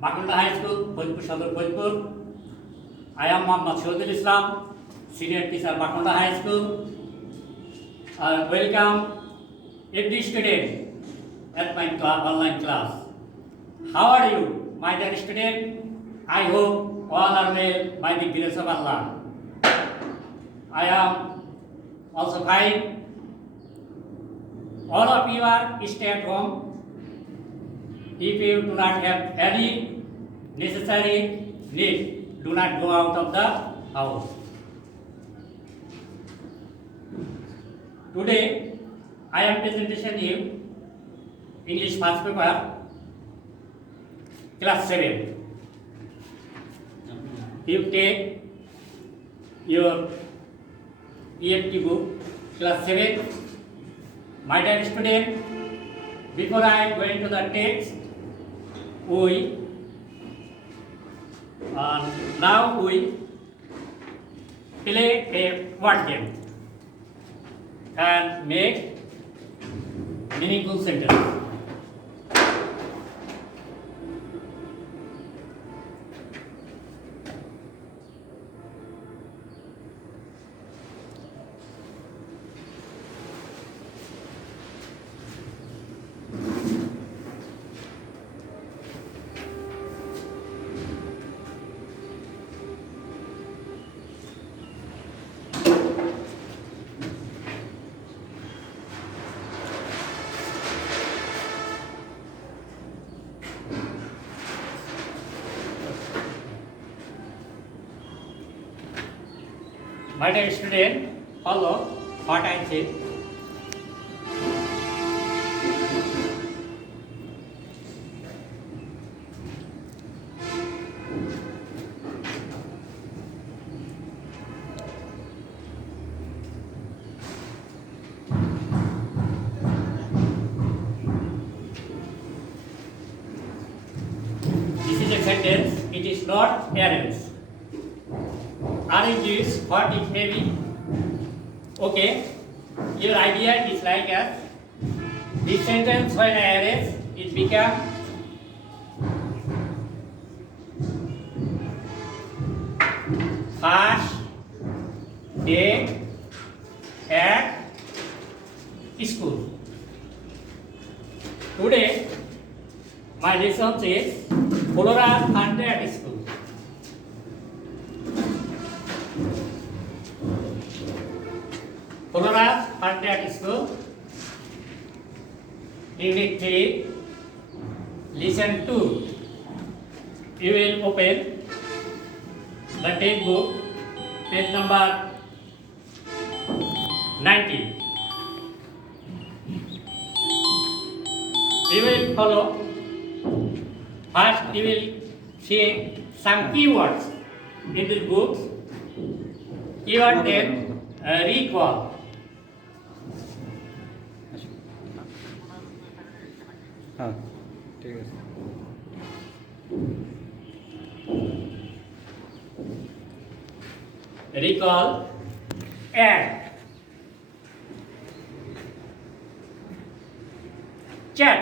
Makulda High School, Phojpur Sadar Phojpur. I am Mohammad Shahidul Islam, Senior Teacher, Makulda High School. Welcome every student at my online class. How are you, my dear student? I hope all are well by the grace of Allah. I am also fine. All of you are stay at home. If you do not have any necessary need, do not go out of the house. Today, I am presenting you English first paper, class 7. You take your EFT book, class 7. My dear student, before I go into the text, now we play a word game and make meaningful sentence. My dear student, follow what I say. This is a sentence, it is not errands. Orange is what is heavy. Okay, your idea is like as this sentence when I erase it become first day at school. Today my lesson is Flora Fund at school. Flora Fund at school. Unit 3. Listen 2. You will open the textbook, page number 19. You will follow. First, you will see some keywords in this book. Keyword then recall. हाँ ठीक है Recall, add, chat,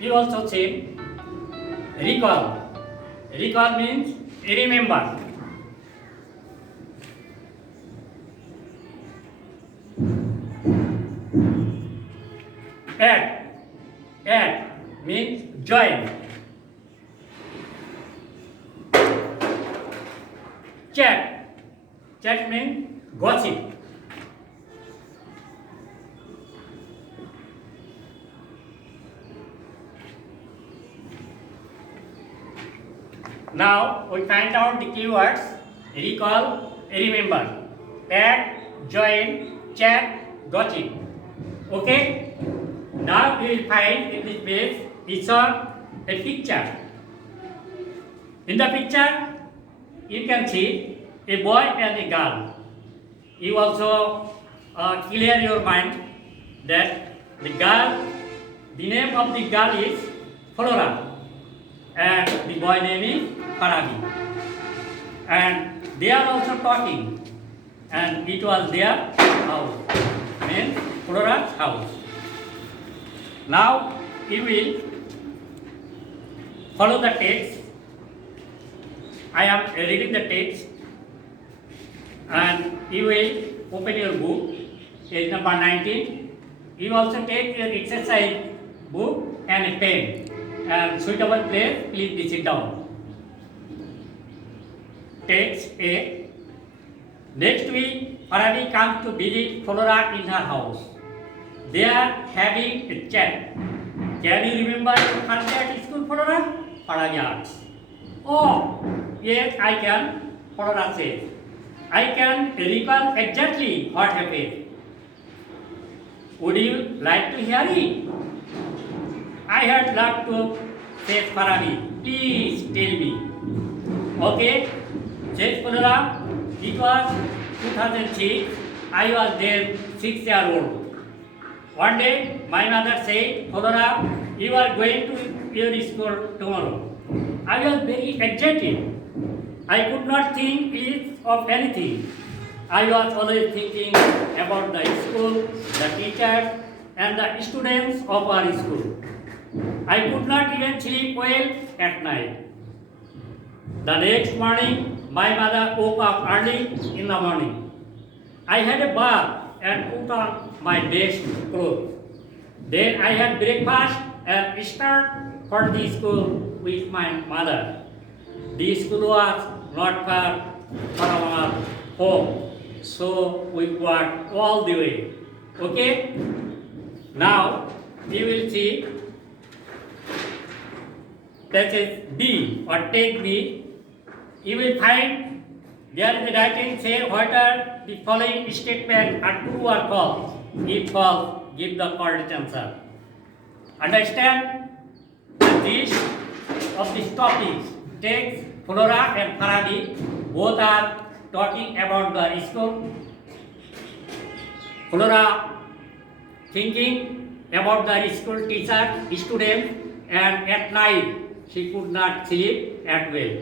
you also say recall. Recall means remember. Add means join. Chat means gossip. Now we find out the keywords: recall, remember, add, join, chat, gossip. Okay? Now we will find in this page we saw a picture. In the picture you can see a boy and a girl. You also clear your mind that the name of the girl is Flora and the boy name is Farabi. And they are also talking and it was their house. means Flora's house. Now you will follow the text. I am reading the text, and you will open your book, page number 19. You also take your exercise book and a pen, and suitable place, please sit down. Text A. Next week, Farabi comes to visit Flora in her house. They are having a chat. Can you remember your first day at school, Flora? Farabi asks. Oh, yes, I can, Flora says. I can recall exactly what happened. Would you like to hear it? I had loved to, says Farabi. Please tell me. Okay, says Flora. It was 2006. I was then 6-year-old. One day, my mother said, Flora, you are going to your school tomorrow. I was very excited. I could not think of anything. I was always thinking about the school, the teachers, and the students of our school. I could not even sleep well at night. The next morning, my mother woke up early in the morning. I had a bath and put on my best clothes. Then I had breakfast and started for the school with my mother. The school was not far from our home, so we walked all the way. Okay? Now, you will see that is B or take B. You will find there is a writing say whether the following statement are true or false. If false, give the correct answer. Understand the gist of this topic. Text Flora and Farabi both are talking about the school. Flora thinking about the school teacher, student, and at night she could not sleep at well.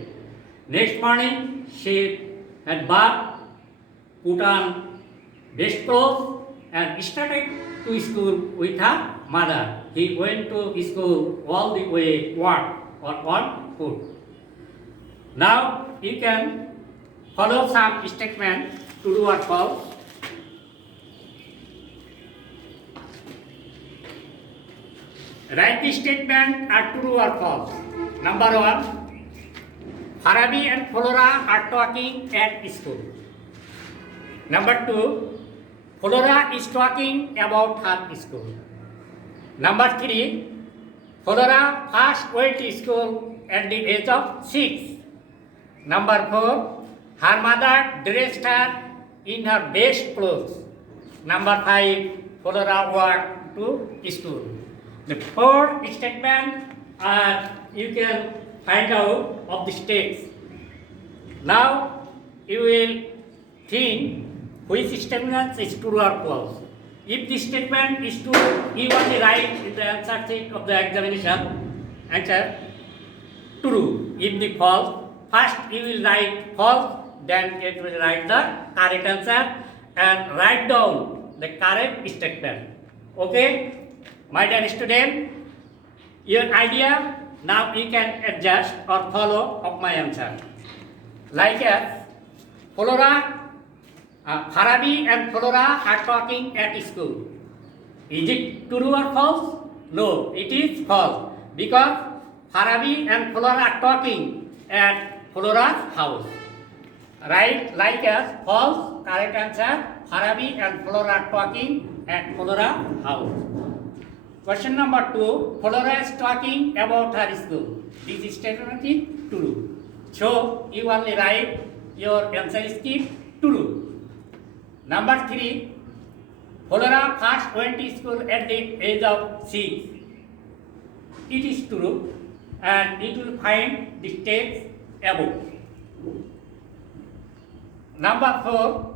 Next morning, she had bath, put on best clothes, and started to school with her mother. He went to school all the way walk or on foot. Now you can follow some statement to do or false. Write the statement are true or false. Number 1. Farabi and Flora are talking at school. Number 2. Flora is talking about her school. Number 3. Flora first went to school at the age of 6. Number 4. Her mother dressed her in her best clothes. Number 5. Flora walked to school. The 4 statements you can find out of the text. Now you will think which statement is true or false. If the statement is true, you only write in the answer sheet of the examination answer true. If the false, first you will write false, then you will write the correct answer and write down the correct statement. Okay, my dear student, your idea now you can adjust or follow of my answer. Like Farabi and Flora are talking at school. Is it true or false? No, it is false because Farabi and Flora are talking at Flora's house. Right? Like false, correct answer. Farabi and Flora are talking at Flora's house. Question number 2. Flora is talking about her school. This statement is true. So you only write your answer is true. Number 3. Flora first went to school at the age of 6. It is true, and it will find the text above. Number 4.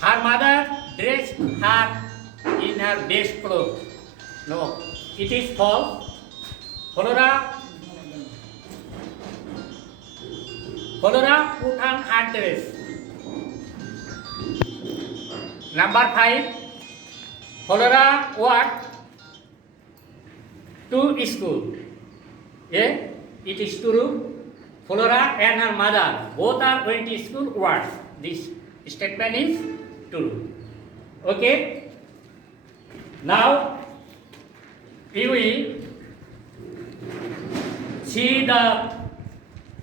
Her mother dressed her in her best clothes. No, it is false. Flora put on her dress. Number 5. Flora walked to school. Yeah, it is true. Flora and her mother both are going to school. What? This statement is true. Okay. Now we will see the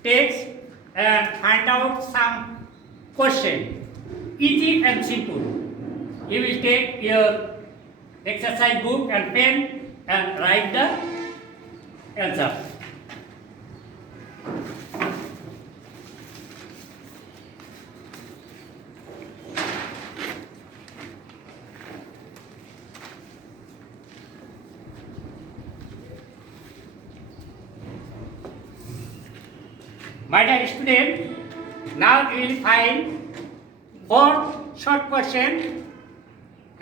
text and find out some question, easy and simple. You will take your exercise book and pen and write the answer. My dear student, now you will find 4 short questions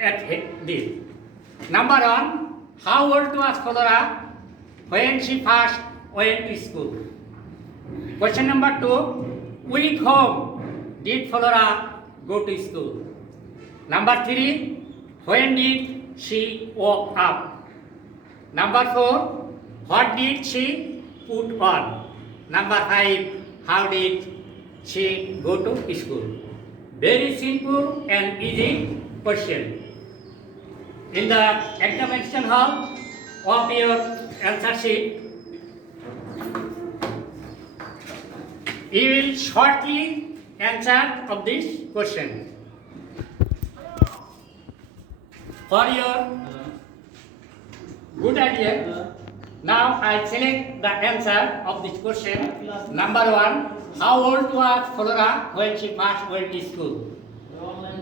at this. Number 1, how old was Flora when she first went to school? Question number 2, with whom did Flora go to school? Number 3, when did she woke up? Number 4, what did she put on? Number 5, how did she go to school? Very simple and easy question. In the examination hall of your answer sheet, you will shortly answer of this question. For your good idea, now I select the answer of this question. Number 1, how old was Flora when she first went to school?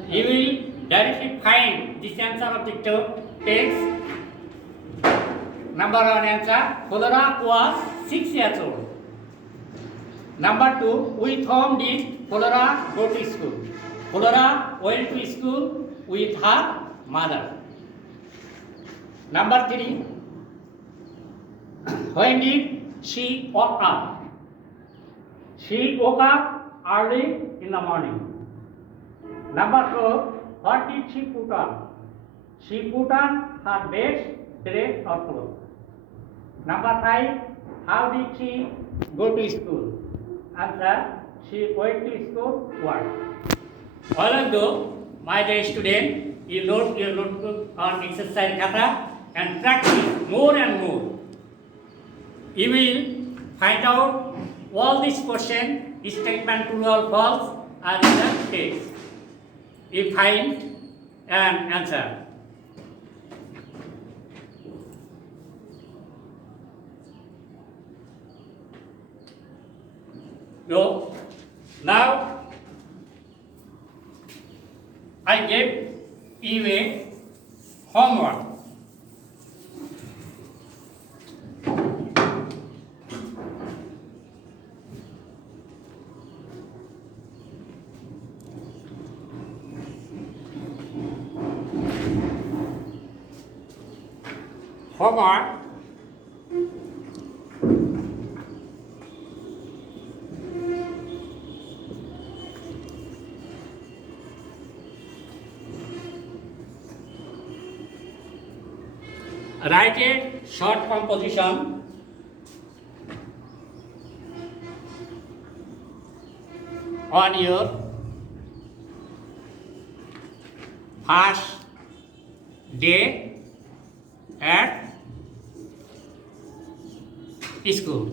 You will directly find this answer of the text. Number 1 answer, Flora was 6 years old. Number 2, with whom did Flora go to school? Flora went to school with her mother. Number 3, when did she woke up? She woke up early in the morning. Number 4, what did she put on? She put on her best dress or clothes. Number 5, how did she go to school? Answer, she went to school what? Although, my dear student, you note your notebook on exercise kata and practice more and more. You will find out all these questions, statement true or false, are in the text. You find an answer. So, now I gave you a homework. Homework. Write a short composition on your first day at school.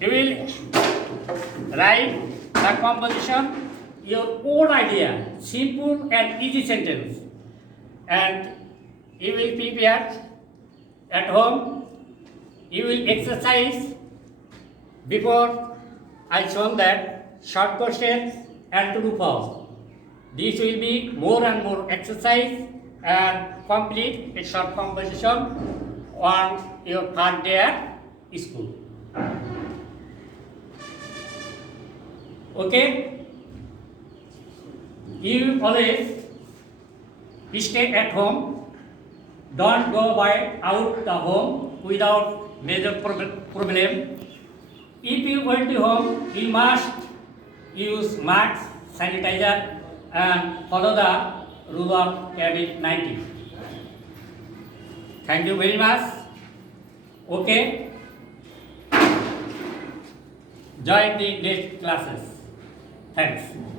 You will write the composition, your own idea, simple and easy sentence, and you will prepare at home. You will exercise before I shown that short questions and true false. This will be more and more exercise and complete a short composition on your first day at school. Okay? You always stay at home. Don't go out the home without major problem. If you went to home, you must use mask, sanitizer, and follow the rule of COVID-19. Thank you very much. Okay. Join the next classes. Thanks.